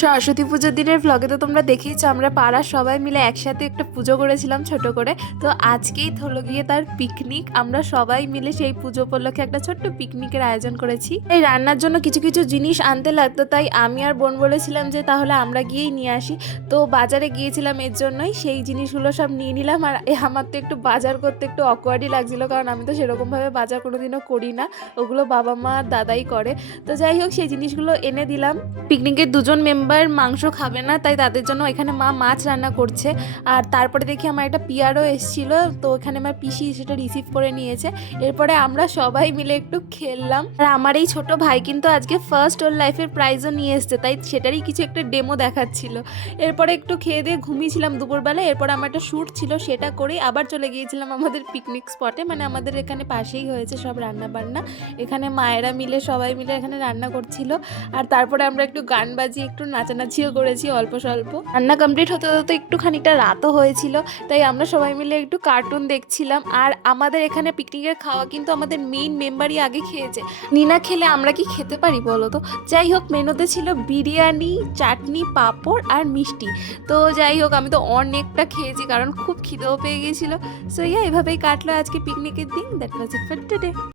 সরস্বতী পুজোর দিনের ভ্লগে তো তোমরা দেখেইছো, আমরা পাড়ার সবাই মিলে একসাথে একটা পুজো করেছিলাম ছোট করে। তো আজকেই হলো গিয়ে তার পিকনিক। আমরা সবাই মিলে সেই পুজো উপলক্ষে একটা ছোট্ট পিকনিকের আয়োজন করেছি। এই রান্নার জন্য কিছু কিছু জিনিস আনতে লাগতো, তাই আমি আর বোন বলেছিলাম যে তাহলে আমরা গিয়েই নিয়ে আসি। তো বাজারে গিয়েছিলাম এর জন্যই, সেই জিনিসগুলো সব নিয়ে নিলাম। আর আমার তো একটু বাজার করতে একটু অকওয়ার্ডই লাগছিল, কারণ আমি তো সেরকমভাবে বাজার কোনোদিনও করি না, ওগুলো বাবা মা দাদাই করে। তো যাই হোক, সেই জিনিসগুলো এনে দিলাম। পিকনিকের দুজন মেম্বার মাংস খাবে না, তাই তাদের জন্য এখানে মা মাছ রান্না করছে। আর তারপরে দেখি আমার একটা পিয়ারও এসেছিল, তো এখানে আমার পিসি সেটা রিসিভ করে নিয়েছে। এরপরে আমরা সবাই মিলে একটু খেললাম। আর আমার এই ছোট ভাই কিন্তু আজকে ফার্স্ট ওর লাইফের প্রাইজও নিয়ে এসছে, তাই সেটারই কিছু একটা ডেমো দেখাচ্ছিল। এরপরে একটু খেয়ে দিয়ে ঘুমিয়েছিলাম দুপুরবেলা। এরপরে আমার একটা শ্যুট ছিল, সেটা করে আবার চলে গিয়েছিলাম আমাদের পিকনিক স্পটে। মানে আমাদের এখানে পাশেই হয়েছে সব রান্না বান্না, এখানে মায়েরা মিলে সবাই মিলে এখানে রান্না করছিল। আর তারপরে আমরা একটু গান বাজিয়ে একটু নাচানাচিও করেছি অল্প স্বল্প। রান্না কমপ্লিট হতে হতে একটু খানিকটা রাতও হয়েছিল, তাই আমরা সবাই মিলে একটু কার্টুন দেখছিলাম। আর আমাদের এখানে পিকনিকের খাওয়া কিন্তু আমাদের মেইন মেম্বারই আগে খেয়েছে, নিনা খেলে আমরা কি খেতে পারি বলো তো। যাই হোক, মেনুতে ছিল বিরিয়ানি, চাটনি, পাঁপড় আর মিষ্টি। তো যাই হোক, আমি তো অনেকটা খেয়েছি কারণ খুব খিদেও পেয়ে গিয়েছিল। সো এভাবেই কাটলো আজকে পিকনিকের দিন। That was it for today.